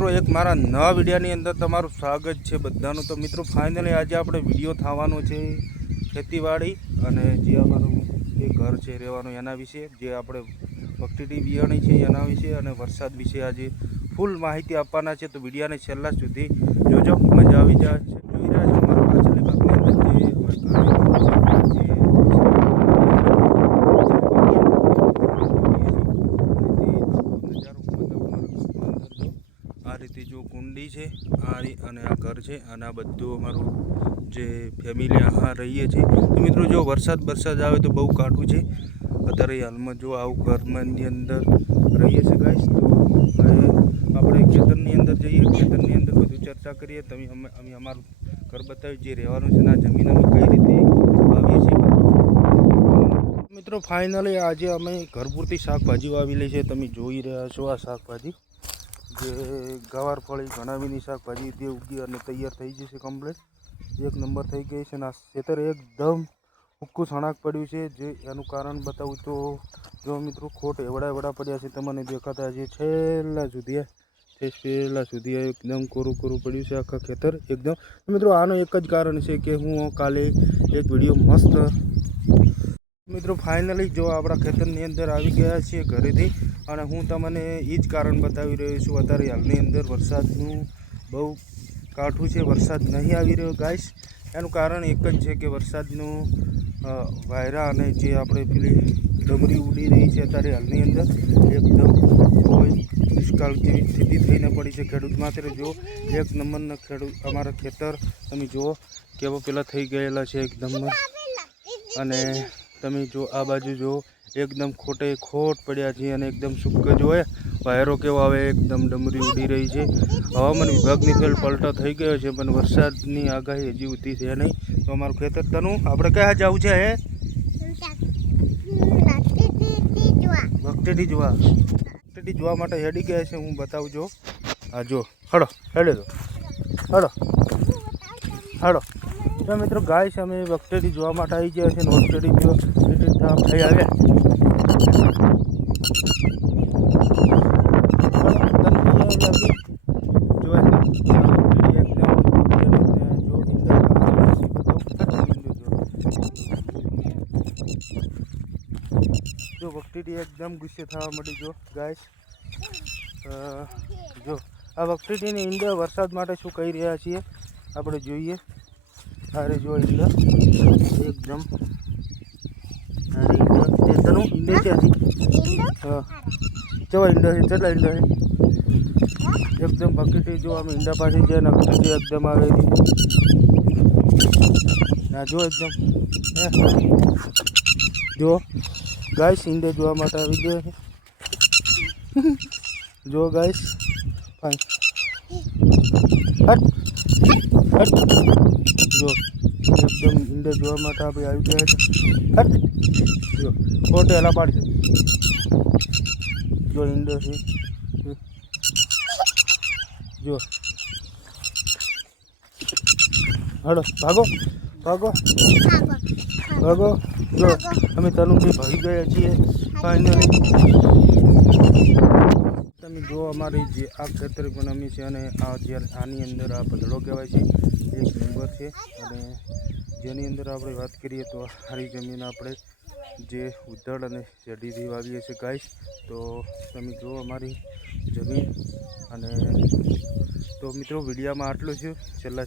મિત્રો એક મારા નવા વિડીયોની અંદર તમારું સ્વાગત છે બધાનું। તો મિત્રો ફાઇનલી આજે આપણે વિડીયો થવાનો છે ખેતીવાડી અને જે અમારું જે ઘર છે રહેવાનું એના વિશે, જે આપણે બકટીટી બિયાણી છે એના વિશે અને વરસાદ વિશે આજે ફૂલ માહિતી આપવાના છે। તો વિડીયોને છેલ્લા સુધી જોજો, મજા આવી જાય છે। જોઈ રહ્યા છો અમારા પાછળની ભાગની અંદર આ રીતે જો કુંડી છે અને આ ઘર છે અને આ બધું અમારું જે ફેમિલી આ રહીએ છીએ। તો મિત્રો જો વરસાદ આવે તો બહુ કાઠું છે। અત્યારે હાલમાં જો આવું ઘરની અંદર રહીએ છીએ ગાઈસ। તો આપણે ખેતરની અંદર જઈએ, ખેતરની અંદર બધું ચર્ચા કરીએ। અમે અમારું ઘર બતાવ્યું જે રહેવાનું છે, આ જમીન અમે કઈ રીતે વાવીએ છીએ। મિત્રો ફાઇનલી આજે અમે ઘર પૂરતી શાકભાજી વાવેલી છે। તમે જોઈ રહ્યા છો આ શાકભાજી જે ગવાર ફળી ઘણાવીની શાકભાજી તે ઉગી અને તૈયાર થઈ જશે, કમ્પ્લીટ એક નંબર થઈ ગઈ છે। આ ખેતર એકદમ ઉક્કું સણાક પડ્યું છે, જે એનું કારણ બતાવું તો જો મિત્રો ખોટ એવડા પડ્યા છે, તમને દેખાતા છે છેલ્લા સુધી એકદમ કોરું પડ્યું છે આખા ખેતર એકદમ। મિત્રો આનો એક જ કારણ છે કે હું કાલે એક વિડીયો મસ્ત મિત્રો ફાઇનલી જો આપણા ખેતરની અંદર આવી ગયા છીએ ઘરેથી, અને હું તમને એ જ કારણ બતાવી રહ્યો છું। અત્યારે હાલની અંદર વરસાદનું બહુ કાઠું છે, વરસાદ નહીં આવી રહ્યો ગાઈસ। એનું કારણ એક જ છે કે વરસાદનું વાયરા અને જે આપણે પેલી ડમરી ઉડી રહી છે અત્યારે હાલની અંદર એકદમ કોઈ દુષ્કાળ જેવી સ્થિતિ થઈને પડી છે ખેડૂત માત્ર। જો એક નંબરના ખેડૂત અમારા ખેતર તમે જુઓ કેવા પેલા થઈ ગયેલા છે એકદમ, અને તમે જો આ બાજુ જો એકદમ ખોટ પડ્યા છે અને એકદમ સુક્ક જોઈએ વાયરો કેવો આવે એકદમ ડમરી ઉડી રહી છે। હવામાન વિભાગની ફેલ પલટો થઈ ગયો છે, પણ વરસાદની આગાહી હજી ઉતી છે નહીં। તો અમારું ખેતર તનું આપણે ક્યાં જવું છે? બકટેટી જોવા માટે હેડી ગયા છે, હું બતાવું જો આ જો હડો તો મિત્રો ગાય છે અમે બકટેટી જોવા માટે આવી ગયા છે, બકટેટી થઈ આવ્યા જો બકટીટી એકદમ ગુસ્સે થવા મળી। જો ગાઈસ જો આ બકટીટીની ઈંડા વરસાદ માટે શું કહી રહ્યા છીએ આપણે જોઈએ। અરે જો ઈંડા એકદમ તનું ઈંડા ક્યાંથી કેવા ઈંડા છે, કેટલા ઈંડા છે એકદમ બકટીટી જો આમ ઈંડા પાછી છે ને બકટીટી એકદમ આવેલી ના જો એકદમ જો ગાઈસ ઈંડે જોવા માટે આવી ગયા છે। જો ગાઈસ જો એકદમ ઈંડે જોવા માટે આપણે આવી ગયા છે। જો ખોટે એલા પાડશે જો ઈંડો છે, જો હડો ભાગો જો અમે તનુથી ભાગી ગયા છીએ ફાઇનલી। તમે જો અમારી જે આ ખેતર પણ અમે છે અને આ જે આની અંદર આ ભંડળો કહેવાય છે એક નંબર છે, અને જેની અંદર આપણે વાત કરીએ તો સારી જમીન આપણે જે ઉધડ અને શેરડીથી વાવીએ છીએ ગાઈસ। તો તમે જો અમારી જમીન, અને તો મિત્રો વિડીયોમાં આટલું છે, છેલ્લા